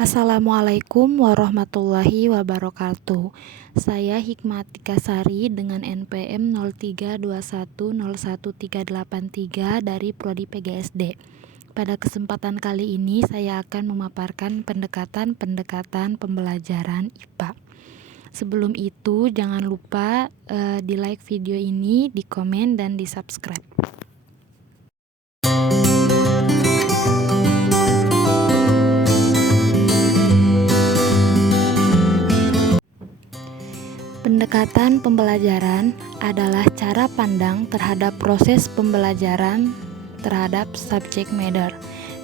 Assalamualaikum warahmatullahi wabarakatuh. Saya Hikmatika Sari dengan NPM 0321011383 dari Prodi PGSD. Pada kesempatan kali ini saya akan memaparkan pendekatan pembelajaran IPA. Sebelum itu jangan lupa di like video ini, di komen, dan di subscribe. Pendekatan pembelajaran adalah cara pandang terhadap proses pembelajaran terhadap subject matter.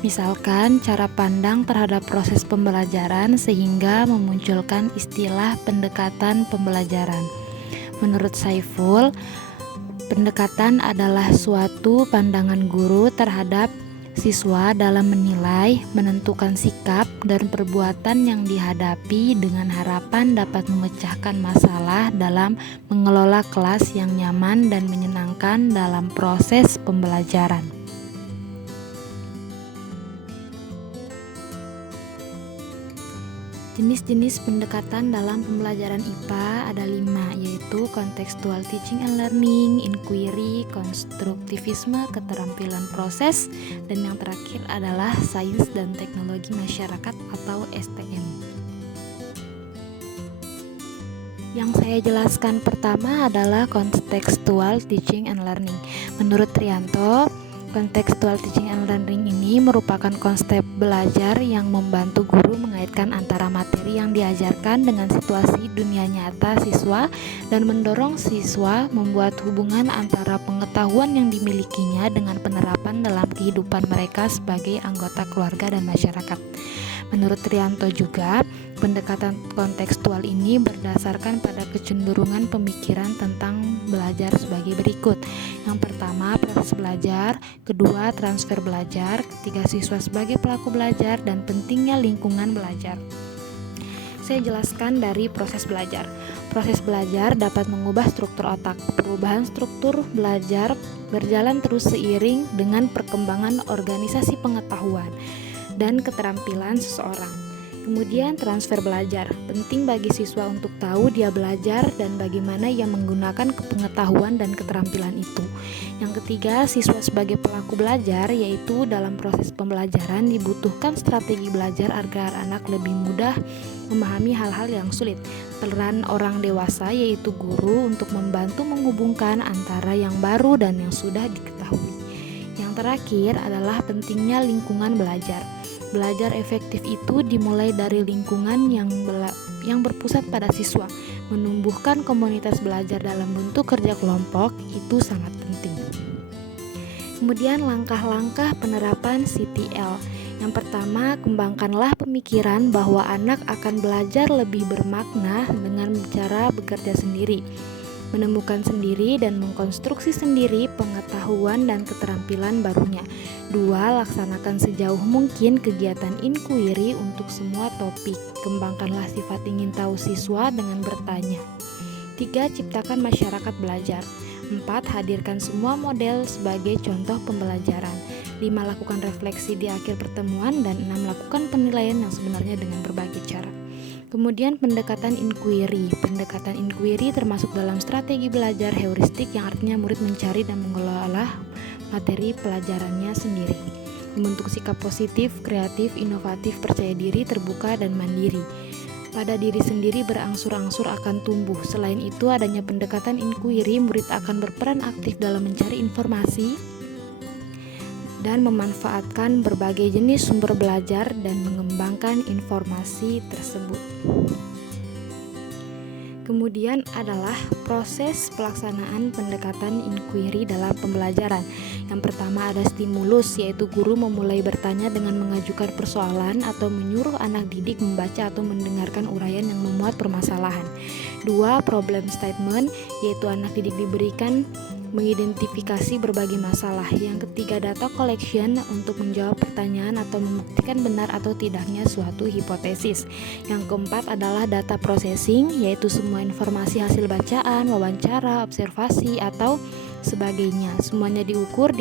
Misalkan cara pandang terhadap proses pembelajaran sehingga memunculkan istilah pendekatan pembelajaran. Menurut Saiful, pendekatan adalah suatu pandangan guru terhadap siswa dalam menilai, menentukan sikap dan perbuatan yang dihadapi dengan harapan dapat memecahkan masalah dalam mengelola kelas yang nyaman dan menyenangkan dalam proses pembelajaran. Jenis-jenis pendekatan dalam pembelajaran IPA ada 5, yaitu contextual teaching and learning, inquiry, konstruktivisme, keterampilan proses, dan yang terakhir adalah sains dan teknologi masyarakat atau STM. Yang saya jelaskan pertama adalah contextual teaching and learning. Menurut Trianto, contextual teaching and learning ini merupakan konsep belajar yang membantu guru mengaitkan antara materi yang diajarkan dengan situasi dunia nyata siswa dan mendorong siswa membuat hubungan antara pengetahuan yang dimilikinya dengan penerapan dalam kehidupan mereka sebagai anggota keluarga dan masyarakat. Menurut Trianto juga, pendekatan kontekstual ini berdasarkan pada kecenderungan pemikiran tentang belajar sebagai berikut. Yang pertama, proses belajar, kedua, transfer belajar, ketiga, siswa sebagai pelaku belajar, dan pentingnya lingkungan belajar. Saya jelaskan dari proses belajar. Proses belajar dapat mengubah struktur otak. Perubahan struktur belajar berjalan terus seiring dengan perkembangan organisasi pengetahuan dan keterampilan seseorang. Kemudian transfer belajar, penting bagi siswa untuk tahu dia belajar dan bagaimana ia menggunakan pengetahuan dan keterampilan itu. Yang ketiga, siswa sebagai pelaku belajar, yaitu dalam proses pembelajaran dibutuhkan strategi belajar agar anak lebih mudah memahami hal-hal yang sulit. Peran orang dewasa, yaitu guru, untuk membantu menghubungkan antara yang baru dan yang sudah diketahui. Yang terakhir adalah pentingnya lingkungan belajar. Belajar efektif itu dimulai dari lingkungan yang berpusat pada siswa. Menumbuhkan komunitas belajar dalam bentuk kerja kelompok itu sangat penting. Kemudian langkah-langkah penerapan CTL. Yang pertama, kembangkanlah pemikiran bahwa anak akan belajar lebih bermakna dengan cara bekerja sendiri, menemukan sendiri dan mengkonstruksi sendiri pengetahuan dan keterampilan barunya. 2. Laksanakan sejauh mungkin kegiatan inquiry untuk semua topik. Kembangkanlah sifat ingin tahu siswa dengan bertanya. 3. Ciptakan masyarakat belajar. 4. Hadirkan semua model sebagai contoh pembelajaran. 5. Lakukan refleksi di akhir pertemuan. Dan 6. Lakukan penilaian yang sebenarnya dengan berbagai cara. Kemudian pendekatan inquiry. Pendekatan inquiry termasuk dalam strategi belajar heuristik yang artinya murid mencari dan mengelola materi pelajarannya sendiri. Membentuk sikap positif, kreatif, inovatif, percaya diri, terbuka, dan mandiri. Pada diri sendiri berangsur-angsur akan tumbuh. Selain itu, adanya pendekatan inquiry, murid akan berperan aktif dalam mencari informasi dan memanfaatkan berbagai jenis sumber belajar dan mengembangkan informasi tersebut. Kemudian adalah proses pelaksanaan pendekatan inquiry dalam pembelajaran. Yang pertama ada stimulus, yaitu guru memulai bertanya dengan mengajukan persoalan atau menyuruh anak didik membaca atau mendengarkan uraian yang memuat permasalahan. 2. Problem statement, yaitu anak didik diberikan mengidentifikasi berbagai masalah. Yang ketiga, data collection untuk menjawab pertanyaan atau membuktikan benar atau tidaknya suatu hipotesis. Yang keempat adalah data processing, yaitu semua informasi hasil bacaan, wawancara, observasi, atau sebagainya. Semuanya diukur,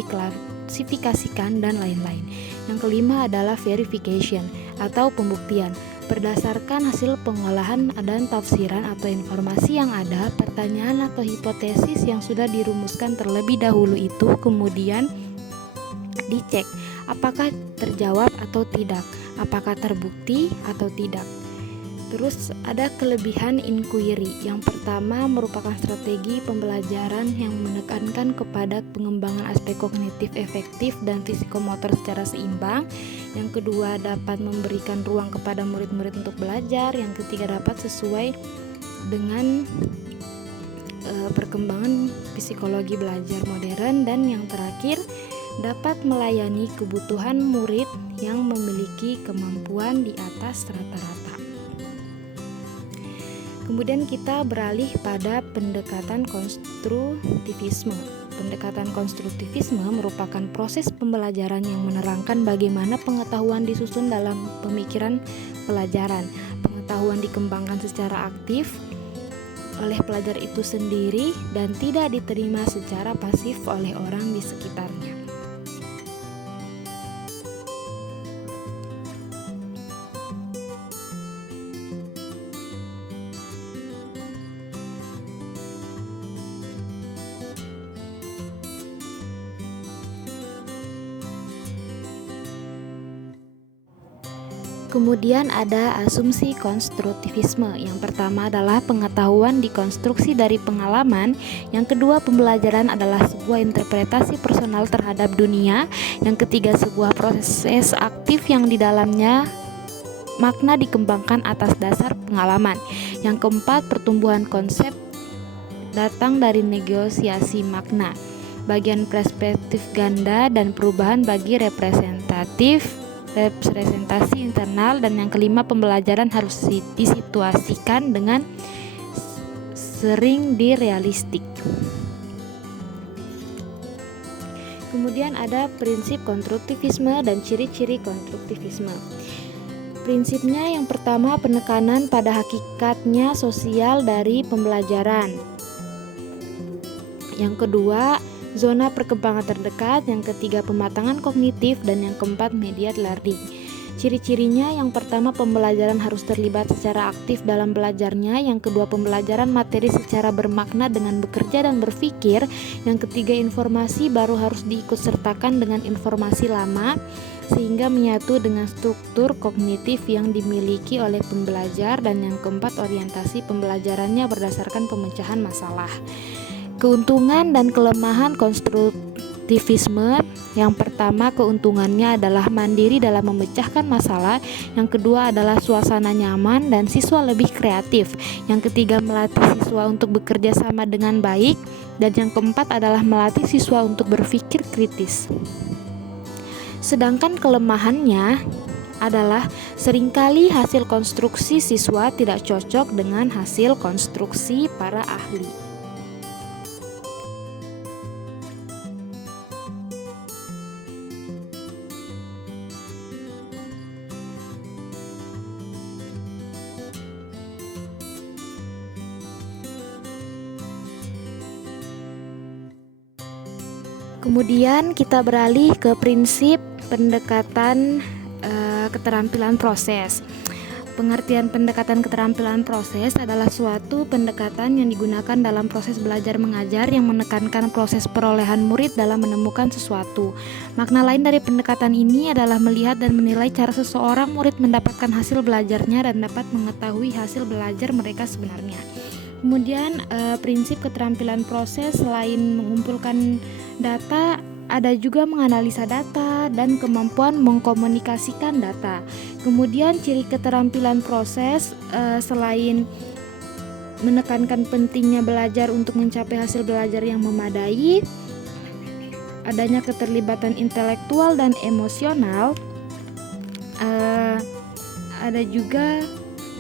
diklasifikasikan, dan lain-lain. Yang kelima adalah verification atau pembuktian. Berdasarkan hasil pengolahan dan tafsiran atau informasi yang ada, pertanyaan atau hipotesis yang sudah dirumuskan terlebih dahulu itu kemudian dicek apakah terjawab atau tidak, apakah terbukti atau tidak. Terus ada kelebihan inquiry. Yang pertama merupakan strategi pembelajaran yang menekankan kepada pengembangan aspek kognitif efektif dan fisikomotor secara seimbang. Yang kedua dapat memberikan ruang kepada murid-murid untuk belajar. Yang ketiga dapat sesuai dengan perkembangan psikologi belajar modern. Dan yang terakhir dapat melayani kebutuhan murid yang memiliki kemampuan di atas rata-rata. Kemudian kita beralih pada pendekatan konstruktivisme. Pendekatan konstruktivisme merupakan proses pembelajaran yang menerangkan bagaimana pengetahuan disusun dalam pemikiran pelajaran. Pengetahuan dikembangkan secara aktif oleh pelajar itu sendiri dan tidak diterima secara pasif oleh orang di sekitarnya. Kemudian ada asumsi konstruktivisme. Yang pertama adalah pengetahuan dikonstruksi dari pengalaman. Yang kedua, pembelajaran adalah sebuah interpretasi personal terhadap dunia. Yang ketiga, sebuah proses aktif yang di dalamnya makna dikembangkan atas dasar pengalaman. Yang keempat, pertumbuhan konsep datang dari negosiasi makna, bagian perspektif ganda dan perubahan bagi representasi internal. Dan yang kelima, pembelajaran harus disituasikan dengan sering direalistik. Kemudian ada prinsip konstruktivisme dan ciri-ciri konstruktivisme. Prinsipnya yang pertama, penekanan pada hakikatnya sosial dari pembelajaran. Yang kedua, zona perkembangan terdekat. Yang ketiga, pematangan kognitif. Dan yang keempat, mediate learning. Ciri-cirinya yang pertama, pembelajaran harus terlibat secara aktif dalam belajarnya. Yang kedua, pembelajaran materi secara bermakna dengan bekerja dan berpikir. Yang ketiga, informasi baru harus diikutsertakan dengan informasi lama sehingga menyatu dengan struktur kognitif yang dimiliki oleh pembelajar. Dan yang keempat, orientasi pembelajarannya berdasarkan pemecahan masalah. Keuntungan dan kelemahan konstruktivisme. Yang pertama, keuntungannya adalah mandiri dalam memecahkan masalah. Yang kedua adalah suasana nyaman dan siswa lebih kreatif. Yang ketiga, melatih siswa untuk bekerja sama dengan baik. Dan yang keempat adalah melatih siswa untuk berpikir kritis. Sedangkan kelemahannya adalah seringkali hasil konstruksi siswa tidak cocok dengan hasil konstruksi para ahli. Kemudian kita beralih ke prinsip pendekatan keterampilan proses. Pengertian pendekatan keterampilan proses adalah suatu pendekatan yang digunakan dalam proses belajar mengajar yang menekankan proses perolehan murid dalam menemukan sesuatu. Makna lain dari pendekatan ini adalah melihat dan menilai cara seseorang murid mendapatkan hasil belajarnya dan dapat mengetahui hasil belajar mereka sebenarnya. Kemudian prinsip keterampilan proses selain mengumpulkan data, ada juga menganalisa data dan kemampuan mengkomunikasikan data. Kemudian ciri keterampilan proses selain menekankan pentingnya belajar untuk mencapai hasil belajar yang memadai, adanya keterlibatan intelektual dan emosional, ada juga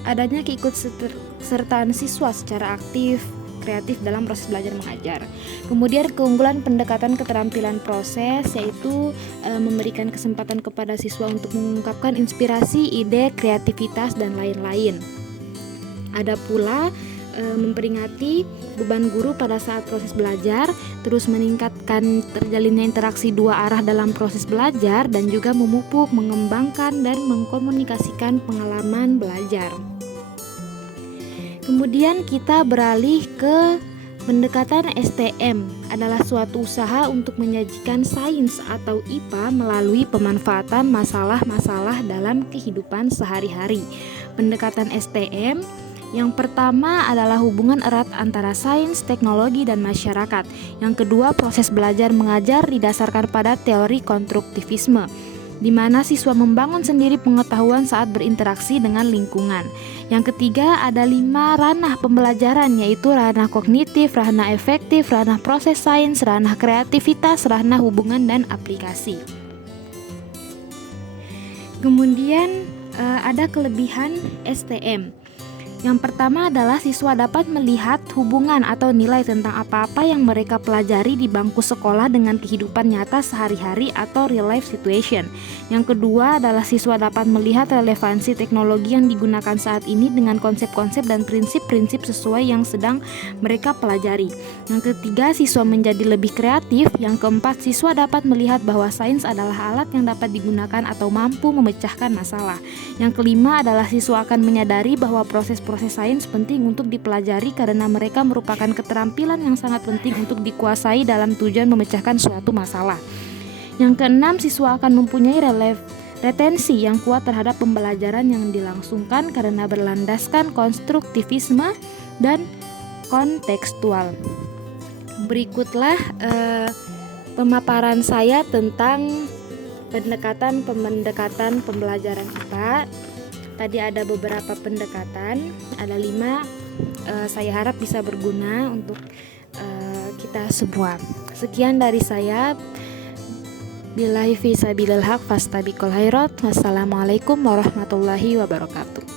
adanya keikutsertaan siswa secara aktif, kreatif dalam proses belajar mengajar. Kemudian keunggulan pendekatan keterampilan proses yaitu memberikan kesempatan kepada siswa untuk mengungkapkan inspirasi, ide, kreativitas, dan lain-lain. Ada pula memperingati beban guru pada saat proses belajar, terus meningkatkan terjalinnya interaksi dua arah dalam proses belajar, dan juga memupuk, mengembangkan, dan mengkomunikasikan pengalaman belajar. Kemudian kita beralih ke pendekatan STM, adalah suatu usaha untuk menyajikan sains atau IPA melalui pemanfaatan masalah-masalah dalam kehidupan sehari-hari. Pendekatan STM yang pertama adalah hubungan erat antara sains, teknologi, dan masyarakat. Yang kedua, proses belajar mengajar didasarkan pada teori konstruktivisme, di mana siswa membangun sendiri pengetahuan saat berinteraksi dengan lingkungan. Yang ketiga, ada 5 ranah pembelajaran, yaitu ranah kognitif, ranah efektif, ranah proses sains, ranah kreativitas, ranah hubungan, dan aplikasi. Kemudian ada kelebihan STM. Yang pertama adalah siswa dapat melihat hubungan atau nilai tentang apa-apa yang mereka pelajari di bangku sekolah dengan kehidupan nyata sehari-hari atau real life situation. Yang kedua adalah siswa dapat melihat relevansi teknologi yang digunakan saat ini dengan konsep-konsep dan prinsip-prinsip sesuai yang sedang mereka pelajari. Yang ketiga, siswa menjadi lebih kreatif. Yang keempat, siswa dapat melihat bahwa sains adalah alat yang dapat digunakan atau mampu memecahkan masalah. Yang kelima adalah siswa akan menyadari bahwa proses sains penting untuk dipelajari karena mereka merupakan keterampilan yang sangat penting untuk dikuasai dalam tujuan memecahkan suatu masalah. Yang keenam, siswa akan mempunyai retensi yang kuat terhadap pembelajaran yang dilangsungkan karena berlandaskan konstruktivisme dan kontekstual. Berikutlah pemaparan saya tentang pendekatan pembelajaran IPA. Tadi ada beberapa pendekatan, ada 5. Saya harap bisa berguna untuk kita semua. Sekian dari saya. Billahi fi sabilil haq fastabiqul khairat. Wassalamualaikum warahmatullahi wabarakatuh.